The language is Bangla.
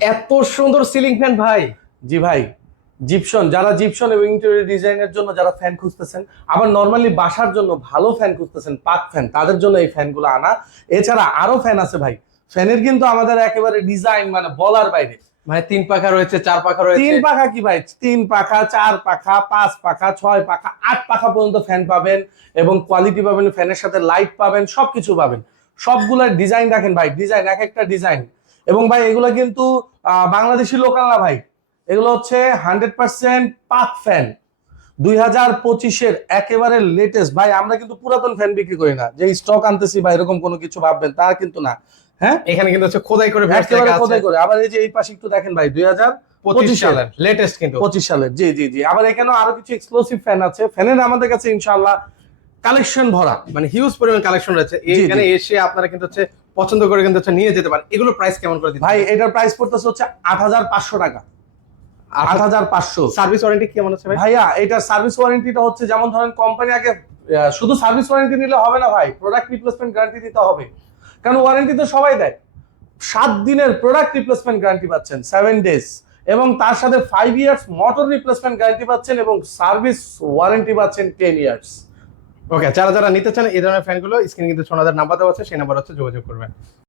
এত সুন্দর সিলিং ফ্যান ভাই। জি ভাই। জিপসন যারা জিপসন এবং ইন্টেরিয়র ডিজাইনের জন্য যারা ফ্যান খুঁজতেছেন আবার নর্মালি বাসার জন্য ভালো ফ্যান খুঁজতেছেন পাক ফ্যান তাদের জন্য এই ফ্যানগুলো আনা। এছাড়া আরও ফ্যান আছে ভাই। ফ্যানের কিন্তু আমাদের একেবারে ডিজাইন মানে বলার বাইরে। মানে তিন পাখা রয়েছে চার পাখা রয়েছে। তিন পাখা কি ভাই? তিন পাখা চার পাখা পাঁচ পাখা ছয় পাখা আট পাখা পর্যন্ত ফ্যান পাবেন এবং কোয়ালিটি পাবেন ফ্যানের সাথে লাইট পাবেন সবকিছু পাবেন। সবগুলার ডিজাইন রাখেন ভাই ডিজাইন এক একটা ডিজাইন এবং ভাই এগুলো কিন্তু বাংলাদেশি লোকাল না ভাই। এগুলো হচ্ছে হান্ড্রেড পার্সেন্ট পাক ফ্যান। দুই হাজার পঁচিশের একেবারে লেটেস্ট ভাই আমরা কিন্তু পুরাতন ফ্যান বিক্রি করি না। যে স্টক আনতেছি বা এরকম কোনো কিছু ভাববেন তা কিন্তু না। হ্যাঁ? এখানে কিন্তু হচ্ছে খোদাই করে একেবারে। কোথায় করে। আবার এই যে এই পাশে একটু দেখেন ভাই দুই হাজার পঁচিশ সালের লেটেস্ট কিন্তু। পঁচিশ সালের জি জি জি। আবার এখানেও আরও কিছু এক্সক্লুসিভ ফ্যান আছে। ফ্যানের আমাদের কাছে ইনশাআল্লাহ কালেকশন ভরা। মানে হিউজ পরিমাণ কালেকশন রয়েছে। এখানে এসে আপনারা কিন্তু হচ্ছে পছন্দ করে কিন্তু হচ্ছে নিয়ে যেতে পারেন এগুলো প্রাইস কেমন করে দিচ্ছেন ভাই এটার প্রাইস পড়তেছে হচ্ছে আট হাজার পাঁচশো টাকা। আট হাজার পাঁচশো। সার্ভিস ওয়ারেন্টি কেমন আছে ভাইয়া এটার সার্ভিস ওয়ারেন্টিটা হচ্ছে যেমন ধরেন কোম্পানি আগে শুধু সার্ভিস ওয়ারেন্টি নিলে হবে না ভাই প্রোডাক্ট রিপ্লেসমেন্ট গ্যারান্টি দিতে হবে। কারণ ওয়ারেন্টি তো সবাই দেয়। সাত দিনের প্রোডাক্ট রিপ্লেসমেন্ট গ্যারান্টি পাচ্ছেন সেভেন ডেজ এবং তার সাথে five years motor replacement guarantee পাচ্ছেন এবং সার্ভিস ওয়ারেন্টি পাচ্ছেন টেন ইয়ার্স ওকে যারা যারা নিতে চান এই ধরনের ফ্যানগুলো স্ক্রিনে কিন্তু সোনাদার নাম্বার দেওয়া আছে, সেই নাম্বার হচ্ছে যোগাযোগ করবেন।